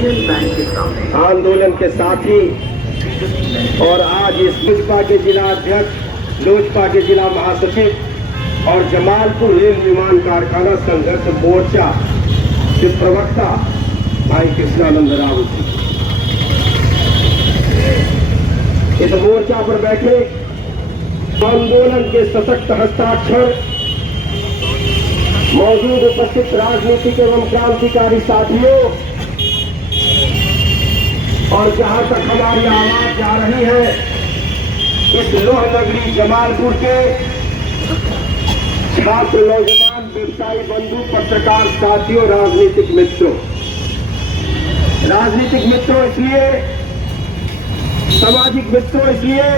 आंदोलन के साथी और आज इस लोजपा के जिला अध्यक्ष, लोजपा के जिला महासचिव और जमालपुर रेल विमान कारखाना संघर्ष मोर्चा के प्रवक्ता भाई कृष्णानंद राउत इस मोर्चा पर बैठे आंदोलन के सशक्त हस्ताक्षर मौजूद उपस्थित राजनीतिक एवं क्रांतिकारी साथियों और जहां तक हमारी आवाज जा रही है इस लोह नगरी जमालपुर के छात्र, नौजवान, व्यवसायी बंधु, पत्रकार साथियों, राजनीतिक मित्रों इसलिए, सामाजिक मित्रों इसलिए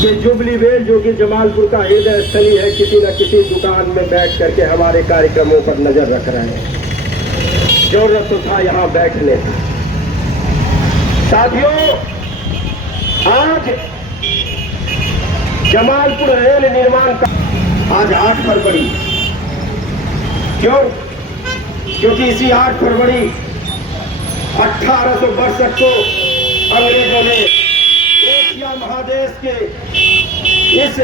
कि जुबली वेल जो कि जमालपुर का हृदय स्थली है, किसी न किसी दुकान में बैठ करके हमारे कार्यक्रमों पर नजर रख रहे हैं। जरूरत तो था यहां बैठने की। साथियों, आज जमालपुर रेल निर्माण का आज 8 फरवरी, क्योंकि इसी 8 फरवरी 1862 को अंग्रेजों ने एशिया महादेश के इस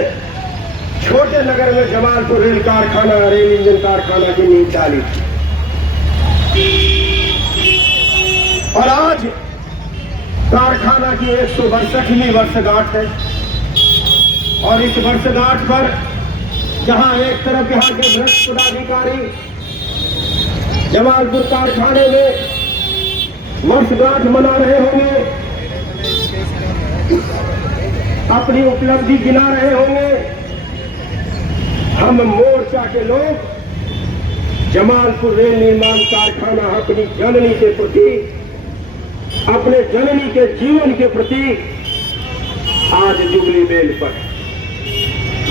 छोटे नगर में जमालपुर रेल कारखाना, रेल इंजन कारखाना की नींव डाली और आज कारखाना की 162वीं वर्षगांठ है। और इस वर्षगांठ पर जहां एक तरफ यहां के भ्रष्ट पदाधिकारी जमालपुर कारखाने में वर्षगांठ मना रहे होंगे, अपनी उपलब्धि गिना रहे होंगे, हम मोर्चा के लोग जमालपुर रेल निर्माण कारखाना अपनी जननी के प्रति, अपने जननी के जीवन के प्रति आज जुबली बेल पर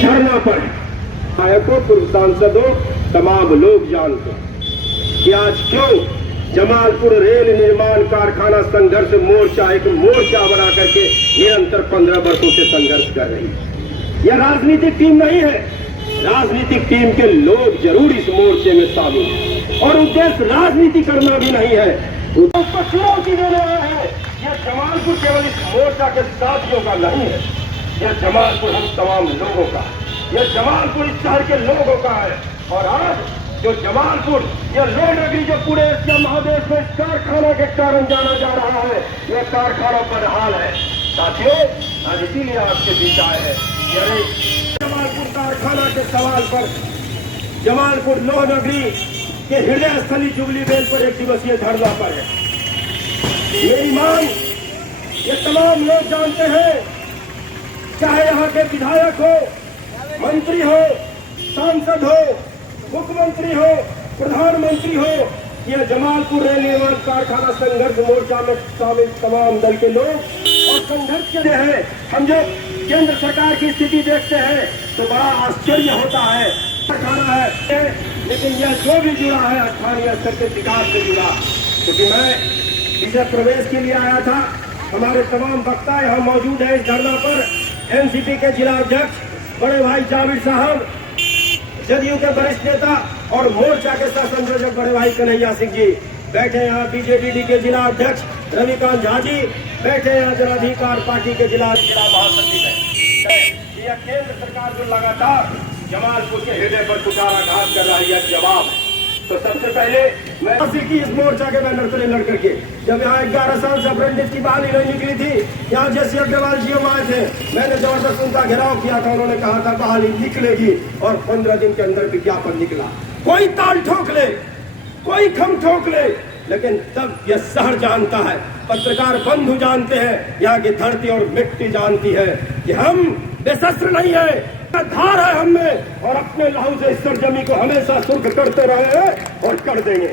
धरना पर विधायकों, पूर्व सांसदों, तमाम लोग जानते हैं कि आज क्यों जमालपुर रेल निर्माण कारखाना संघर्ष मोर्चा एक मोर्चा बना करके निरंतर 15 वर्षों से संघर्ष कर रही है। यह राजनीतिक टीम नहीं है, राजनीतिक टीम के लोग जरूर इस मोर्चे में शामिल हैं और उद्देश्य राजनीति करना भी नहीं है, उसको चुनौती देने वाला है। यह जमालपुर केवल इस मोर्चा के साथियों का नहीं है, यह जमालपुर हम तमाम लोगों का, यह जमालपुर इस शहर के लोगों का है। और आज जो जमालपुर, यह लोह नगरी जो पूरे एशिया महादेश में इस कारखाना के कारण जाना जा रहा है, यह कारखाना बदहाल है। साथियों, आज इसीलिए आपके बीच आए हैं। जमालपुर कारखाना के सवाल पर जमालपुर लोह नगरी के हृदय स्थली जुबली बेल पर 1 दिवसीय धरना पर है। मेरी मांग ये तमाम लोग जानते हैं, चाहे यहाँ के विधायक हो, मंत्री हो, सांसद हो, मुख्यमंत्री हो, प्रधानमंत्री हो, यह जमालपुर रेल निर्माण कारखाना संघर्ष मोर्चा में शामिल तमाम दल के लोग और संघर्ष के लिए है। हम जो केंद्र सरकार की स्थिति देखते हैं तो बड़ा आश्चर्य होता है। कारखाना है लेकिन यह जो भी जुड़ा है स्थानीय स्तर के विकास से जुड़ा। क्योंकि मैं इसे प्रवेश के लिए आया था, हमारे तमाम वक्ता यहाँ मौजूद है इस धरना पर। एनसीपी के जिला अध्यक्ष बड़े भाई जावेद साहब, जदयू के वरिष्ठ नेता और मोर्चा के सह संयोजक बड़े भाई कन्हैया सिंह जी बैठे यहाँ, बीजेपी के जिला अध्यक्ष रविकांत झा जी बैठे यहाँ, जनाधिकार पार्टी के जिला महासचिव है। यह केंद्र सरकार जो लगातार जमालपुर के हृदय पर कुठाराघात कर रहा है, यह जवाब है। तो सबसे पहले मैं की इस मोर्चा के बैनर पर लड़ करके, जब यहाँ 11 साल से अप्रेंटिस की बहाली नहीं निकली थी, यहाँ जैसे अग्रवाल जी आए थे, मैंने जबरदस्त उनका घेराव किया था। उन्होंने कहा था बहाली निकलेगी और 15 दिन के अंदर विज्ञापन निकला। कोई ताल ठोक ले, कोई खम ठोक ले, लेकिन तब यह शहर जानता है, पत्रकार बंधु जानते हैं, यहाँ की धरती और मिट्टी जानती है कि हम बेशस्त्र नहीं है, धार है हमें और अपने लहू से इस सरजमी को हमेशा सुर्ख करते रहे हैं और कर देंगे।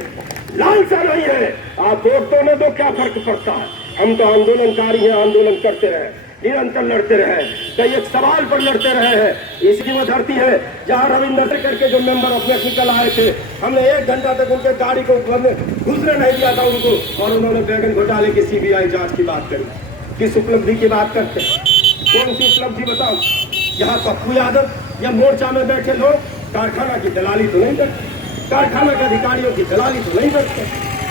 लालसा नहीं है। आप वोट तो न दो, क्या फर्क पड़ता है, हम तो आंदोलनकारी हैं, आंदोलन करते रहे, निरंतर लड़ते रहे, कई एक सवाल पर लड़ते रहे हैं। इसकी वो धरती है जहाँ रविंद्र करके जो मेंबर ऑफ निकल आए थे, हमने 1 घंटा तक उनके गाड़ी को घुसने नहीं दिया था उनको, और उन्होंने बैगन घोटाले की सीबीआई जांच की बात करी। किस उपलब्धि की बात करते हैं, कौन सी उपलब्धि बताओ? यहाँ पप्पू यादव या मोर्चा में बैठे लोग कारखाना की दलाली तो नहीं करते, कारखाना के अधिकारियों की दलाली तो नहीं करते।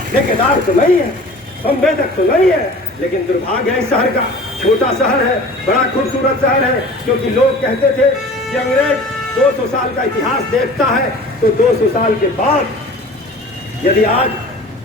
ठेकेदार तो नहीं है, संवेदक तो नहीं है, लेकिन दुर्भाग्य है इस शहर का। छोटा शहर है, बड़ा खूबसूरत शहर है, क्योंकि लोग कहते थे कि अंग्रेज 200 साल का इतिहास देखता है, तो 200 साल के बाद यदि आज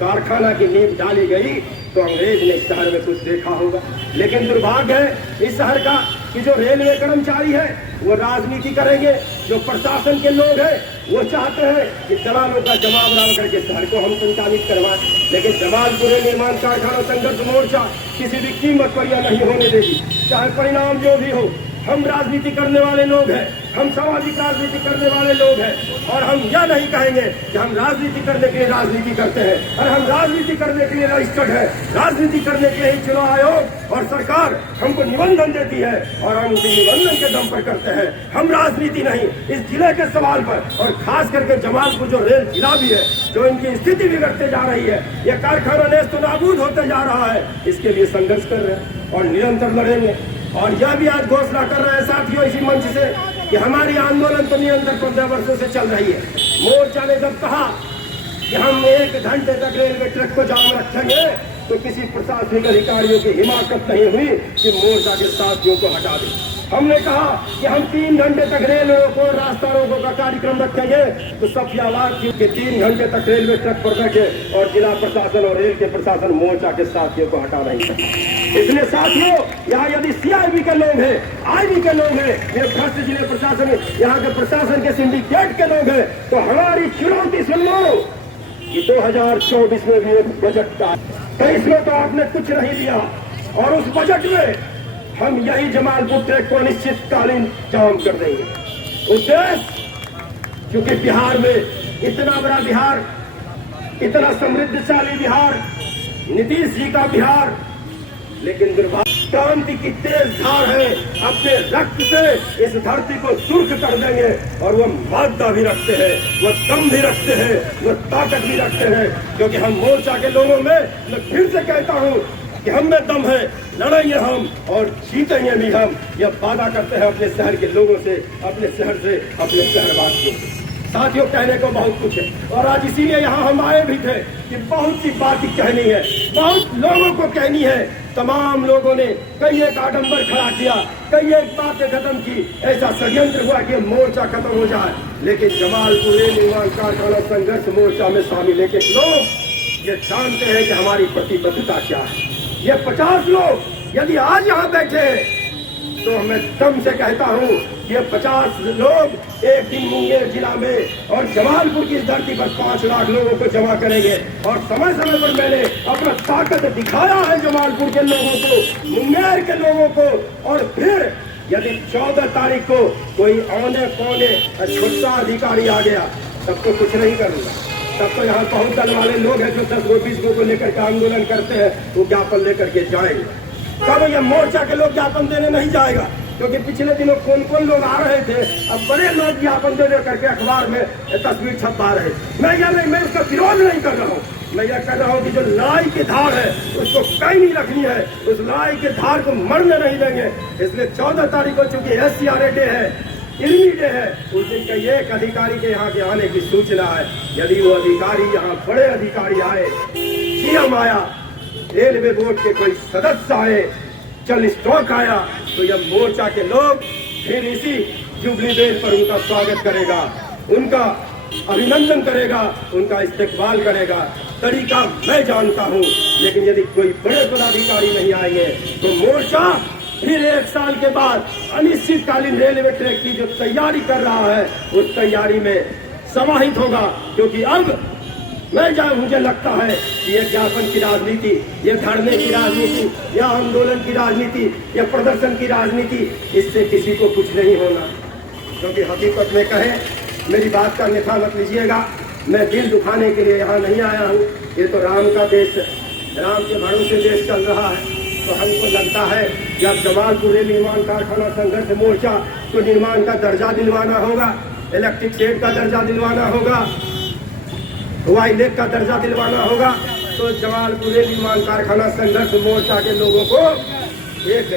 कारखाना की नींव डाली गई तो अंग्रेज ने इस शहर में कुछ देखा होगा। लेकिन दुर्भाग्य है इस शहर का कि जो रेलवे कर्मचारी है वो राजनीति करेंगे, जो प्रशासन के लोग हैं वो चाहते हैं कि दलालों का जमाव डाल करके शहर को हम संचालित करवाएं। लेकिन जमालपुर निर्माण कारखाना संघर्ष मोर्चा किसी भी कीमत पर यह नहीं होने देगी, चाहे परिणाम जो भी हो। हम राजनीति करने वाले लोग हैं, हम सामाजिक राजनीति करने वाले लोग हैं, और हम यह नहीं कहेंगे कि हम राजनीति करने के लिए राजनीति करते हैं और हम राजनीति करने के लिए रजिस्टर्ड है। राजनीति करने के लिए ही चुनाव आयोग और सरकार हमको निबंधन देती है और हम उसी निबंधन के दम पर करते हैं। हम राजनीति नहीं। इस जिले के सवाल पर, और खास करके जमालपुर जो रेल जिला भी है, जो इनकी स्थिति बिगड़ते जा रही है, यह कारखाना नेस्त नाबूद होते जा रहा है, इसके लिए संघर्ष कर रहे हैं और निरंतर लड़ेंगे। और यह भी आज घोषणा कर रहे हैं साथियों इसी मंच से कि हमारी आंदोलन तो निरंतर 15 वर्षों से चल रही है। मोर्चा ने जब कहा कि हम 1 घंटे तक रेलवे ट्रैक को जाम रखेंगे, तो किसी प्रशासनिक अधिकारियों की हिमाकत नहीं हुई कि मोर्चा के साथियों को हटा दें। हमने कहा कि हम 3 घंटे तक रेलवे को रास्ता रोको का कार्यक्रम रखेंगे, तो सफियाबाद के 3 घंटे तक रेलवे ट्रैक पर बैठे और जिला प्रशासन और रेल के प्रशासन मोर्चा के साथियों को हटा नहीं सके। इसलिए साथियों, यहाँ यदि CIB के लोग हैं, IB के लोग हैं, ये भ्रष्ट जिले प्रशासन, यहाँ के प्रशासन के सिंडिकेट के लोग हैं, तो हमारी चुनौती सुन लो कि 2024 में भी एक बजट था, तो इसमें तो आपने कुछ नहीं दिया, और उस बजट में हम यही जमालपुर ट्रैक को अनिश्चितकालीन जाम कर देंगे। उद्देश्य, क्योंकि बिहार में इतना बड़ा बिहार, इतना समृद्धशाली बिहार, नीतीश जी का बिहार, लेकिन दुर्भाग्य क्रांति की तेज धार है, अपने रक्त से इस धरती को सुर्ख कर देंगे। और वो मादा भी रखते हैं, वो दम भी रखते हैं, वो ताकत भी रखते हैं, क्योंकि हम मोर्चा के लोगों में, मैं फिर से कहता हूँ कि हम में दम है, लड़ेंगे हम और जीतेंगे भी हम। यह वादा करते हैं अपने शहर के लोगों से, अपने शहर से, अपने शहरवासियों से। साथियों, कहने को बहुत कुछ है, और आज इसीलिए यहाँ हम आए भी थे कि बहुत सी बातें कहनी है, बहुत लोगों को कहनी है। तमाम लोगों ने कई एक आडंबर खड़ा किया, कई एक बातें खत्म की, ऐसा षड्यंत्र हुआ कि मोर्चा खत्म हो जाए। लेकिन जमालपुर निर्माण कारखाना संघर्ष मोर्चा में शामिल एक लोग ये जानते हैं कि हमारी प्रतिबद्धता क्या है। ये 50 लोग यदि आज यहाँ बैठे हैं, तो मैं दम से कहता हूँ कि ये 50 लोग एक दिन मुंगेर जिला में और जमालपुर की धरती पर 5 लाख लोगों को जमा करेंगे। और समय समय पर मैंने अपना ताकत दिखाया है जमालपुर के लोगों को, मुंगेर के लोगों को। और फिर यदि 14 तारीख को कोई औने पौने छोटा अधिकारी आ गया, तब तो कुछ नहीं करूँगा। तब तो यहाँ बहुत दल वाले लोग हैं जो 10 गो 20 गो को लेकर के आंदोलन करते हैं, वो ज्ञापन लेकर के जाएंगे। तब ये मोर्चा के लोग ज्ञापन देने नहीं जाएगा, क्योंकि पिछले दिनों कौन कौन लोग आ रहे थे, अब बड़े लोग ज्ञापन दे करके अखबार में तस्वीर छपा रहे। मैं उसका विरोध नहीं कर रहा हूँ, मैं यह कह रहा हूँ कि जो लड़ाई की धार है उसको कहीं नहीं रखनी है, उस लड़ाई की धार को मरने नहीं देंगे। इसलिए 14 तारीख को चूंकि SCRA डे है, इल्मी डे है, उस दिन का एक अधिकारी के यहाँ के आने की सूचना है। यदि वो अधिकारी यहाँ बड़े अधिकारी आए, CM आया, रेलवे बोर्ड के कोई सदस्य आए, चल स्टॉक आया, तो यह मोर्चा के लोग फिर इसी जुबली बेल पर उनका स्वागत करेगा, उनका अभिनंदन करेगा, उनका इस्तेकबाल करेगा। तरीका मैं जानता हूँ, लेकिन यदि कोई बड़े पदाधिकारी नहीं आएंगे तो मोर्चा फिर 1 साल के बाद अनिश्चितकालीन रेलवे ट्रैक की जो तैयारी कर रहा है, उस तैयारी में समाहित होगा। क्योंकि अब मुझे लगता है कि ये ज्ञापन की राजनीति, ये धरने की राजनीति, या आंदोलन की राजनीति, या प्रदर्शन की राजनीति, इससे किसी को कुछ नहीं होना। क्योंकि हकीकत में कहें, मेरी बात का अन्यथा मत लीजिएगा, मैं दिल दुखाने के लिए यहाँ नहीं आया हूँ। ये तो राम का देश है, राम के भरोसे देश चल रहा है। तो हमको लगता है कि अब जमालपुर निर्माण कारखाना संघर्ष मोर्चा को निर्माण का दर्जा दिलवाना होगा, इलेक्ट्रिक शेड का दर्जा दिलवाना होगा, हवाई लेक का दर्जा दिलवाना होगा। तो जमालपुर निर्माण कारखाना संघर्ष मोर्चा के लोगों को एक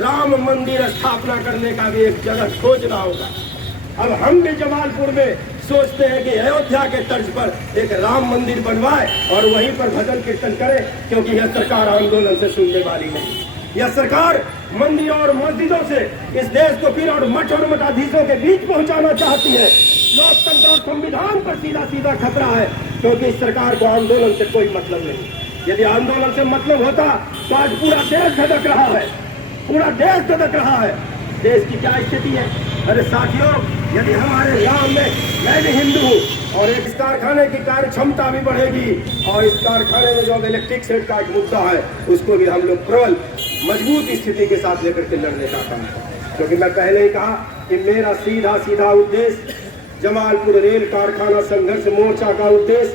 राम मंदिर स्थापना करने का भी एक जगह खोजना होगा। अब हम भी जमालपुर में सोचते हैं कि अयोध्या के तर्ज पर एक राम मंदिर बनवाए और वहीं पर भजन कीर्तन करे, क्योंकि यह सरकार आंदोलन से सुनने वाली नहीं। यह सरकार मंदिरों और मस्जिदों से इस देश को फिर और मठ और मठाधीशों के बीच पहुंचाना चाहती है। लोकतंत्र और संविधान पर सीधा सीधा खतरा है, क्योंकि इस सरकार को आंदोलन से कोई मतलब नहीं। यदि आंदोलन से मतलब होता तो आज पूरा देश धधक रहा है, पूरा देश धधक रहा है। देश की क्या स्थिति है? अरे साथियों, यदि हमारे गांव में, मैं भी हिंदू हूँ, और एक इस कारखाने की कार्य क्षमता भी बढ़ेगी और इस कारखाने में जो इलेक्ट्रिक सेट का एक मुद्दा है उसको भी हम लोग प्रबल मजबूत स्थिति के साथ लेकर के लड़ने का काम है। क्योंकि मैं पहले ही कहा कि मेरा सीधा सीधा उद्देश्य जमालपुर रेल कारखाना संघर्ष मोर्चा का उद्देश्य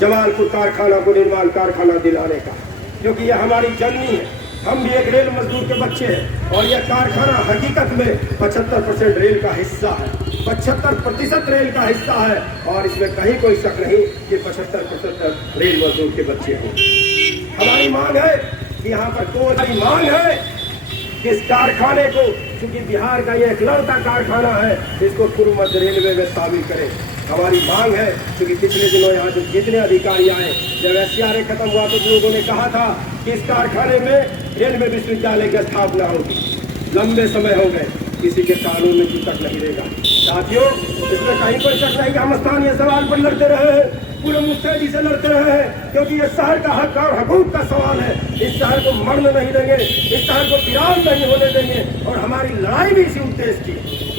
जमालपुर कारखाना को निर्माण कारखाना दिलाने का, क्योंकि यह हमारी जननी है। हम भी एक रेल मजदूर के बच्चे हैं और यह कारखाना हकीकत में 75% रेल का हिस्सा है, 75% रेल का हिस्सा है, और इसमें कहीं कोई शक नहीं कि 75% रेल मजदूर के बच्चे हैं। हमारी मांग है कि यहाँ पर कोई मांग है कि इस कारखाने को, क्योंकि बिहार का यह इकलौता कारखाना है, इसको पूर्व मध्य रेलवे में शामिल करें। हमारी मांग है, क्योंकि पिछले दिनों यहाँ जो जितने अधिकारी आए, जब SCRA खत्म हुआ तो लोगों ने कहा था कि इस कारखाने में रेलवे विश्वविद्यालय की स्थापना होगी। लंबे समय हो गए, किसी के कानून में जू तक नहीं देगा। साथियों, इसमें कहीं कोई शक नहीं कि हम स्थानीय सवाल पर लड़ते रहे हैं, पूरे मुस्तैदी से लड़ते रहे हैं, क्योंकि ये शहर का हक और हकूक का सवाल है। इस शहर को मरने नहीं देंगे, इस शहर को वीरान नहीं होने देंगे, और हमारी लड़ाई भी इसी उद्देश्य की।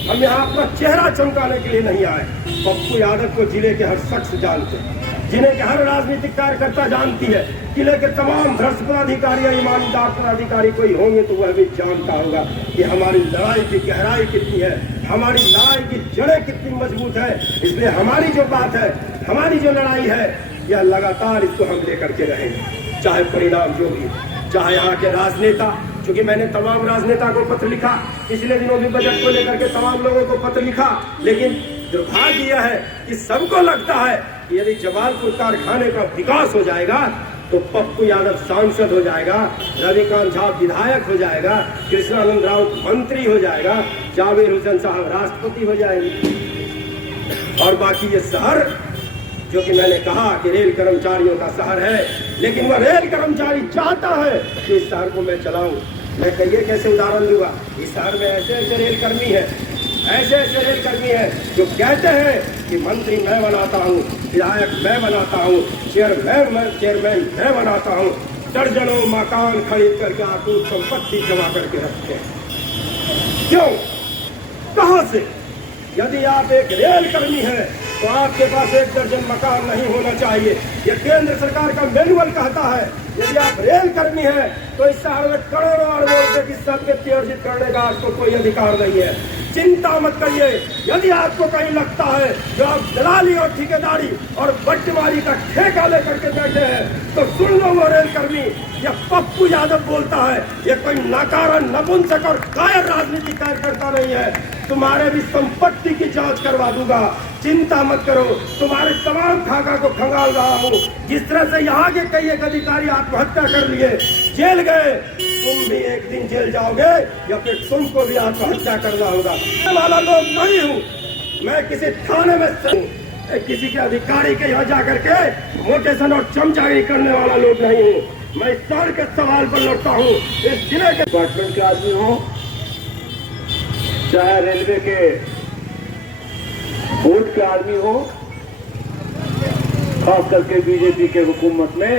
हम यहाँ अपना चेहरा चमकाने के लिए नहीं आए। पप्पू यादव को जिले के हर शख्स जानते हैं, जिले के हर राजनीतिक कार्यकर्ता जानती है, जिले के तमाम भ्रष्ट पदाधिकारी या ईमानदार पदाधिकारी कोई होंगे तो वह भी जानता होगा कि हमारी लड़ाई की गहराई कितनी है, हमारी लड़ाई की जड़ें कितनी मजबूत है। इसलिए हमारी जो बात है, हमारी जो लड़ाई है, यह लगातार इसको हम लेकर के रहेंगे, चाहे परिणाम जो भी, चाहे यहाँ के राजनेता, क्योंकि मैंने तमाम राजनेता को पत्र लिखा, पिछले दिनों भी बजट को लेकर के तमाम लोगों को पत्र लिखा, लेकिन दुर्भाग्य यह है कि सबको लगता है कि यदि जमालपुर कारखाने का विकास हो जाएगा तो पप्पू यादव सांसद हो जाएगा, रविकांत झा विधायक हो जाएगा, कृष्णानंद राउत मंत्री हो जाएगा, जावेद हुसैन साहब राष्ट्रपति हो जाएंगे। और बाकी ये शहर, जो कि मैंने कहा कि रेल कर्मचारियों का शहर है, लेकिन वह रेल कर्मचारी चाहता है कि इस शहर को मैं चलाऊं। मैं कहिए कैसे उदाहरण दूंगा, इस शहर में ऐसे ऐसे रेल कर्मी है, ऐसे ऐसे रेल कर्मी है जो कहते हैं कि मंत्री मैं बनाता हूँ, विधायक मैं बनाता हूँ, चेयरमैन मैं बनाता हूँ, दर्जनों मकान खरीद करके आपूर्त संपत्ति जमा करके रखते हैं। क्यों? कहाँ से? यदि आप एक रेल कर्मी हैं तो आपके पास 1 दर्जन मकान नहीं होना चाहिए, यह केंद्र सरकार का मैनुअल कहता है। यदि आप रेल कर्मी हैं तो इस शहर में करोड़ों अरबों रुपए की संपत्ति अर्जित करने का आपको कोई अधिकार नहीं है। चिंता मत करिए। यदि आपको कहीं लगता है जो आप दलाली और ठेकेदारी और बट्टेबारी का ठेका लेकर के बैठे हैं, तो सुन लो वो रेल कर्मी, यह पप्पू यादव बोलता है, ये कोई नकारा नपुंसक और कायर राजनीति कार्यकर्ता नहीं है। तुम्हारे भी संपत्ति की जांच करवा दूंगा, चिंता मत करो। तुम्हारे तमाम खाका को खंगाल रहा हूँ। जिस तरह से यहाँ के कई एक अधिकारी आत्महत्या कर लिए, जेल गए, तुम भी एक दिन जेल जाओगे या फिर तुमको भी आत्महत्या करना होगा। वाला लोग नहीं हूँ मैं, किसी थाने में किसी के अधिकारी के यहाँ जाकर के मोटेशन और चमचागिरी करने वाला लोग नहीं हूँ। मैं इस शहर के सवाल पर लड़ता हूँ, इस जिले के डिपार्टमेंट के आदमी हो, चाहे रेलवे के बोर्ड के आदमी हो, खास करके बीजेपी के हुकूमत में।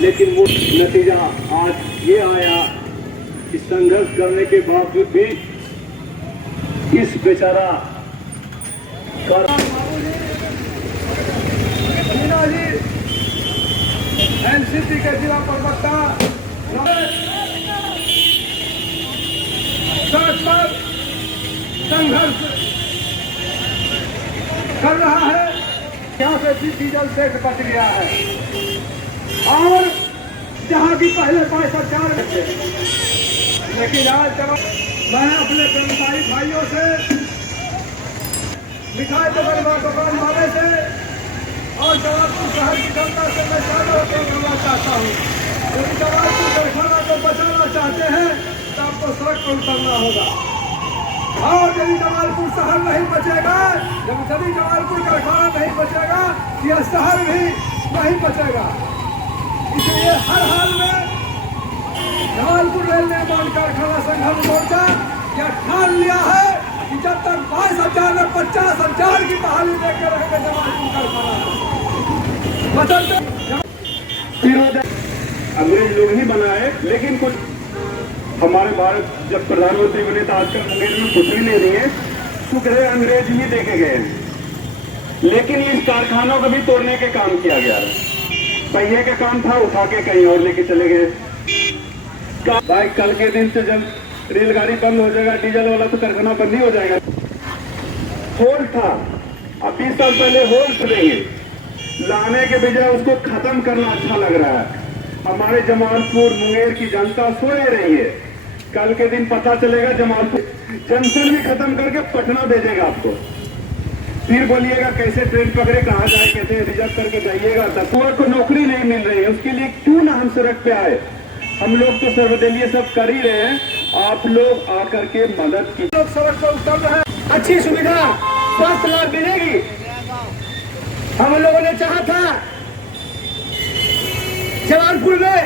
लेकिन वो नतीजा आज ये आया कि संघर्ष करने के बावजूद भी इस बेचारा एनसीपी के जिला प्रवक्ता संघर्ष कर रहा है। यहाँ से भी डीजल सेट बच गया है और जहाँ की पहले पैसा 4 थे, लेकिन आज जब मैं अपने कर्मचारी भाइयों से, मिठाई दुकान वाले से और जवाबपुर शहर की जनता से मैं चारों को करना चाहता हूँ। यदि जवाबपुर कारखाना को बचाना चाहते हैं तो आपको सड़क पर उतरना होगा। और यदि जमालपुर शहर नहीं बचेगा, यदि जमालपुर कारखाना नहीं बचेगा, यह शहर भी नहीं बचेगा। इसलिए हर हाल में जमालपुर रेल निर्माण कारखाना संघर्ष मोर्चा यह ठान लिया है कि जब तक 22,000 में 50,000 की बहाली देकर रहेंगे जमालपुर कारखाना। अंग्रेज लोग ही बनाए, लेकिन कुछ हमारे भारत जब प्रधानमंत्री बने तो आजकल मुंगेर में कुछ भी नहीं है, शुक्र है अंग्रेज ही देखे गए हैं। लेकिन इस कारखानों को भी तोड़ने के काम किया गया है। पहिए का काम था, उठा के कहीं और लेके चले गए। भाई कल के दिन से जब रेलगाड़ी बंद हो जाएगा डीजल वाला, तो कारखाना बंद ही हो जाएगा। होल था, अब 20 साल पहले होल खुलेंगे, लाने के बजाय उसको खत्म करना अच्छा लग रहा है। हमारे जमालपुर मुंगेर की जनता सोए रही है, कल के दिन पता चलेगा जमालपुर जंक्शन भी खत्म करके पटना भेजेगा आपको। फिर बोलिएगा कैसे ट्रेन पकड़े, कहाँ जाए, कैसे रिजर्व करके जाइएगा। दसुआ को नौकरी नहीं मिल रही है, उसके लिए क्यों ना हम सड़क पे आए। हम लोग तो सर्वदलीय सब कर ही रहे हैं, आप लोग आकर के मदद की। लोग सड़क पर उतर रहे हैं, अच्छी सुविधा स्वास्थ्य लाभ मिलेगी। हम लोगों ने चाहा था जमालपुर में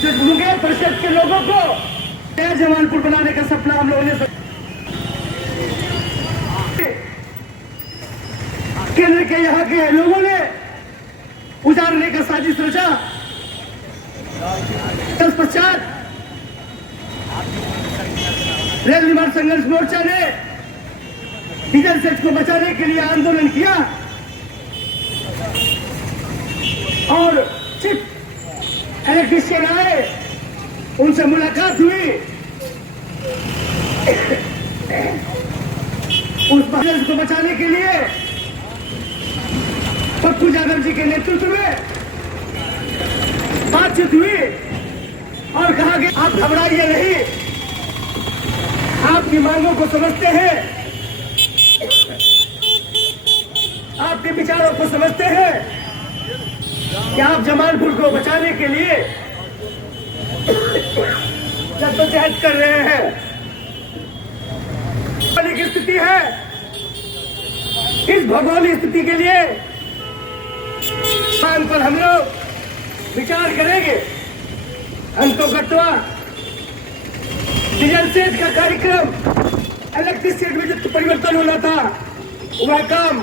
जो मुंगेर परिषद के लोगों को नया जमालपुर बनाने का सपना हम लोगों ने केंद्र के यहाँ के लोगों ने उजाड़ने का साजिश रचा। तत्पश्चात रेल निर्माण संघर्ष मोर्चा ने डीजल सेट को बचाने के लिए आंदोलन किया और चीफ इलेक्ट्रिशियन आए, उनसे मुलाकात हुई। उस डीजल को बचाने के लिए पप्पू यादव जी के नेतृत्व में बातचीत हुई और कहा कि आप घबराइए नहीं, आपकी मांगों को समझते हैं, आपके विचारों को समझते हैं कि आप जमालपुर को बचाने के लिए जद्दोजहद कर रहे हैं। भौगोलिक स्थिति है, इस भौगोलिक स्थिति के लिए स्थान पर हम लोग विचार करेंगे। अंतोगत्वा डीजल सेट का कार्यक्रम इलेक्ट्रिक सेट में जो परिवर्तन होना था, वह काम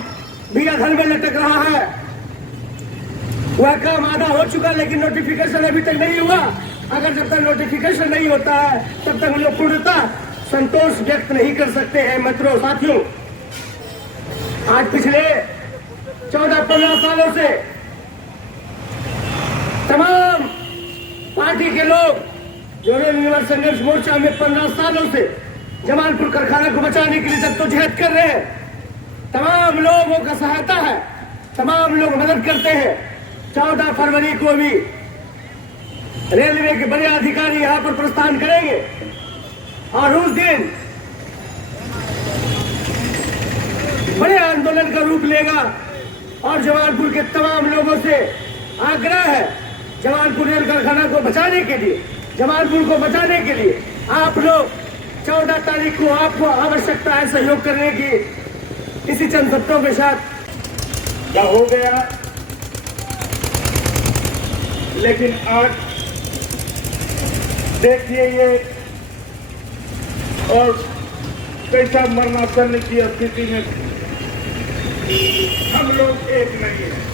भी अधर में लटक रहा है। वह काम आधा हो चुका, लेकिन नोटिफिकेशन अभी तक नहीं हुआ। अगर जब तक नोटिफिकेशन नहीं होता है, तब तक हम लोग पूर्णतः संतोष व्यक्त नहीं कर सकते हैं। मित्रों, साथियों, आज पिछले 14-15 सालों से तमाम पार्टी के लोग जो रेल निर्माण संघर्ष मोर्चा में 15 सालों से जमालपुर कारखाना को बचाने के लिए जद्दोजहद कर रहे हैं। तमाम लोगों का सहायता है, तमाम लोग मदद करते हैं। 14 फरवरी को भी रेलवे के बड़े अधिकारी यहां पर प्रस्थान करेंगे और उस दिन बड़े आंदोलन का रूप लेगा। और जमालपुर के तमाम लोगों से आग्रह है, जमालपुर रेल कारखाना को बचाने के लिए, जमालपुर को बचाने के लिए आप लोग 14 तारीख को आपको आवश्यकता है सहयोग करने की। इसी चंद शब्दों के साथ क्या हो गया, लेकिन आज देखिए ये और कैसा मरणासन की स्थिति में हम लोग एक नहीं है।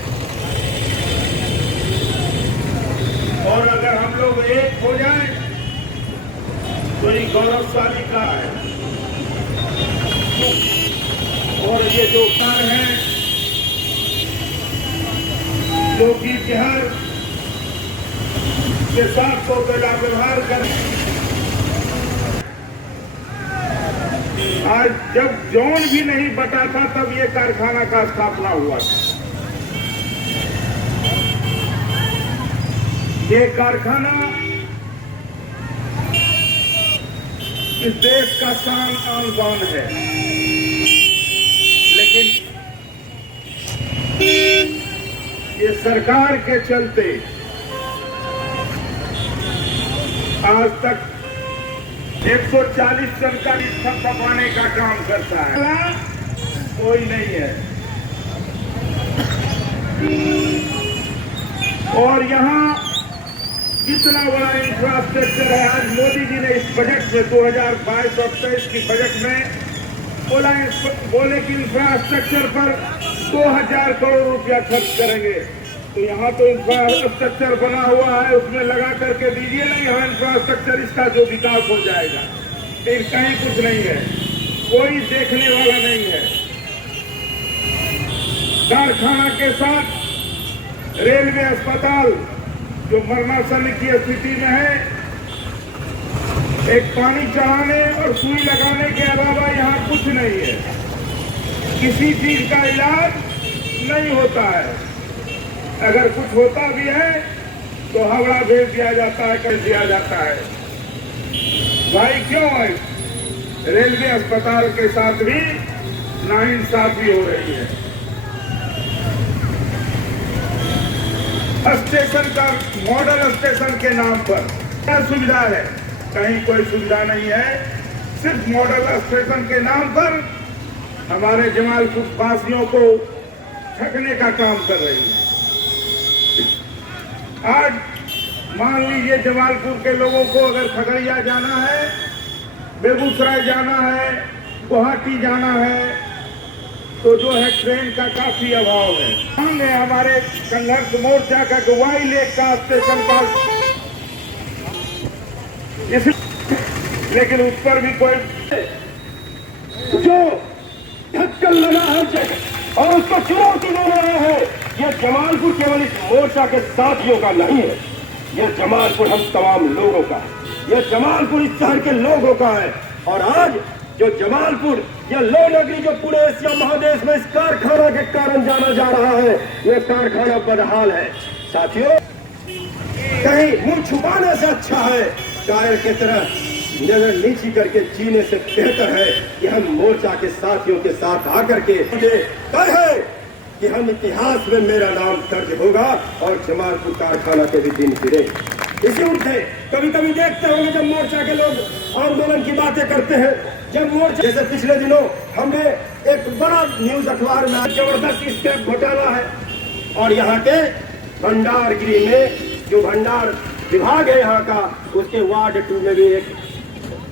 और अगर हम लोग एक हो जाए तो ये गौरवशाली का है। और ये जो कार्य है, जो कि बिहार के साथ तो बेला व्यवहार कर, आज जब जोन भी नहीं बटा था तब ये कारखाना का स्थापना हुआ था। ये कारखाना इस देश का शान आन बान है, लेकिन ये सरकार के चलते आज तक 140 टन का ईंधन खपाने का काम करता है, कोई नहीं है। और यहाँ इतना बड़ा इंफ्रास्ट्रक्चर है। आज मोदी जी ने इस बजट में 2022-23 की बजट में बोले कि इंफ्रास्ट्रक्चर पर 2000 करोड़ रुपया खर्च करेंगे। तो यहाँ तो इंफ्रास्ट्रक्चर बना हुआ है, उसमें लगा करके दीजिए ना, यहाँ इंफ्रास्ट्रक्चर इसका जो विकास हो जाएगा। फिर कहीं कुछ नहीं है, कोई देखने वाला नहीं है। कारखाना के साथ रेलवे अस्पताल जो मरणासन की स्थिति में है, एक पानी चढ़ाने और सुई लगाने के अलावा यहाँ कुछ नहीं है। किसी चीज का इलाज नहीं होता है। अगर कुछ होता भी है तो हावड़ा भेज दिया जाता है, कर दिया जाता है। भाई क्यों है? रेलवे अस्पताल के साथ भी नाइंसाफी हो रही है। स्टेशन का मॉडल स्टेशन के नाम पर क्या सुविधा है? कहीं कोई सुविधा नहीं है। सिर्फ मॉडल स्टेशन के नाम पर हमारे जमालपुर वासियों को ठगने का काम कर रही है। आज मान लीजिए जमालपुर के लोगों को अगर खगड़िया जाना है, बेगूसराय जाना है, गुवाहाटी जाना है, तो जो है ट्रेन का काफी अभाव है। हमने हमारे संघर्ष मोर्चा का गवाई लेक का स्टेशन पर, लेकिन उस पर भी कोई जो ढक्कन लगा है और उसको चुनौती दे रहे हैं, यह जमालपुर केवल इस मोर्चा के साथियों का नहीं है, यह जमालपुर हम तमाम लोगों का है, यह जमालपुर इस शहर के लोगों का है। और आज जो जमालपुर, यह लो नगरी जो पूरे एशिया महादेश में इस कारखाना के कारण जाना जा रहा है, यह कारखाना बदहाल है। साथियों, कहीं मुंह छुपाने से अच्छा है शायर की तरह नजर नीची करके जीने से बेहतर है कि हम मोर्चा के साथियों के साथ आकर के तय है कि हम इतिहास में मेरा नाम दर्ज होगा और जमालपुर कारखाना के भी दिन फिरे। इसी उठे कभी कभी देखते होंगे जब मोर्चा के लोग आंदोलन की बातें करते हैं, जब मोर्चा, जैसे पिछले दिनों हमने एक बड़ा न्यूज अखबार में जबरदस्त स्क्रैप घोटाला है, और यहाँ के भंडारगिरी में जो भंडार विभाग है यहाँ का, उसके वार्ड 2 में भी एक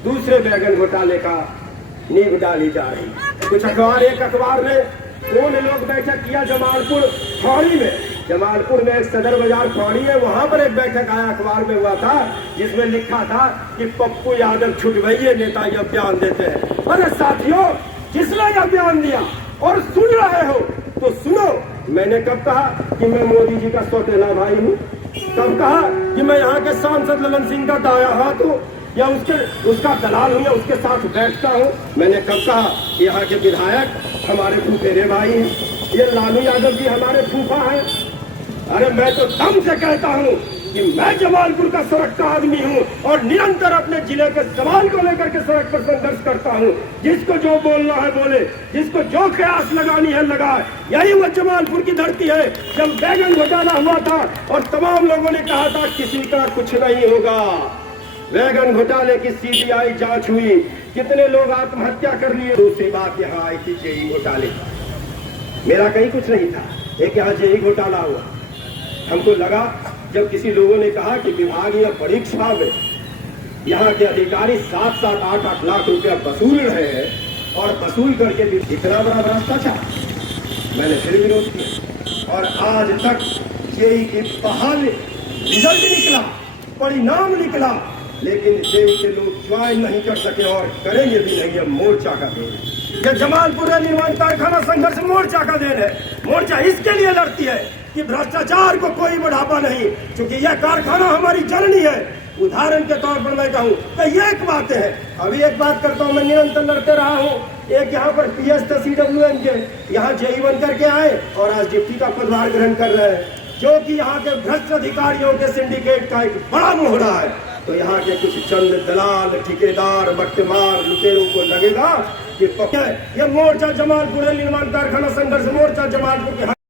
दूसरे बैगन घोटाले का नींव डाली जा रही। कुछ अखबार, एक अखबार ने कौन लोग बैठक किया जमालपुर फाड़ी में, जमालपुर में एक सदर बाजार फाड़ी है, वहां पर एक बैठक आया अखबार में हुआ था, जिसमें लिखा था कि पप्पू यादव छुटवाइए नेता यह बयान देते हैं। अरे साथियों, जिसने यह बयान दिया और सुन रहे हो तो सुनो, मैंने कब कहा कि मैं मोदी जी का सौतेला भाई हूँ? कब कहा कि मैं यहाँ के सांसद ललन सिंह का दाया हाथ हूँ या उसका दलाल हूँ या उसके साथ बैठता हूँ? मैंने कब कहा कि यहाँ के विधायक हमारे फूफेरे भाई हैं, ये लालू यादव जी हमारे फूफा हैं? अरे मैं तो दम से कहता हूँ कि मैं जमालपुर का सड़क का आदमी हूँ और निरंतर अपने जिले के सवाल को लेकर के सड़क पर संघर्ष करता हूँ। जिसको जो बोलना है बोले, जिसको जो कयास लगानी है लगाए। यही वो जमालपुर की धरती है। जब बैगन घोटाला हुआ था और तमाम लोगों ने कहा था किसी का कुछ नहीं होगा, बैगन घोटाले की सीबीआई जांच हुई, कितने लोग आत्महत्या कर लिए। दूसरी बात यहाँ आई थी जेई घोटाले का, मेरा कहीं कुछ नहीं था, एक यहाँ जेई घोटाला हुआ। हमको लगा जब किसी लोगों ने कहा कि विभागीय परीक्षा में यहाँ के अधिकारी 7-7, 8-8 लाख रुपया वसूल रहे हैं और वसूल करके भी इतना बड़ा भ्रष्टाचार, मैंने फिर विरोध किया। और आज तक जेई की बहाल रिजल्ट निकला, परिणाम निकला, लेकिन जेई के लोग ज्वाइन नहीं कर सके और करेंगे भी नहीं। यह मोर्चा का देन है, यह जमालपुर निर्माण कारखाना संघर्ष मोर्चा का देन है। मोर्चा इसके लिए लड़ती है कि भ्रष्टाचार को कोई बढ़ावा नहीं, क्योंकि यह कारखाना हमारी जननी है। उदाहरण के तौर पर मैं कहूँ तो ये एक बात है। अभी एक बात करता हूँ, मैं निरंतर लड़ते रहा हूँ। एक यहाँ पर PS था CWM के, यहाँ जेई बन करके आए और आज डिप्टी का पदभार ग्रहण कर रहे हैं, जो कि यहाँ के भ्रष्ट अधिकारियों के सिंडिकेट का एक बड़ा मोहरा है। तो यहाँ के कुछ चंद दलाल, ठेकेदार, बट्टेमार, लुटेरों को लगेगा कि ये मोर्चा जमालपुर निर्माण कारखाना संघर्ष मोर्चा जमालपुर के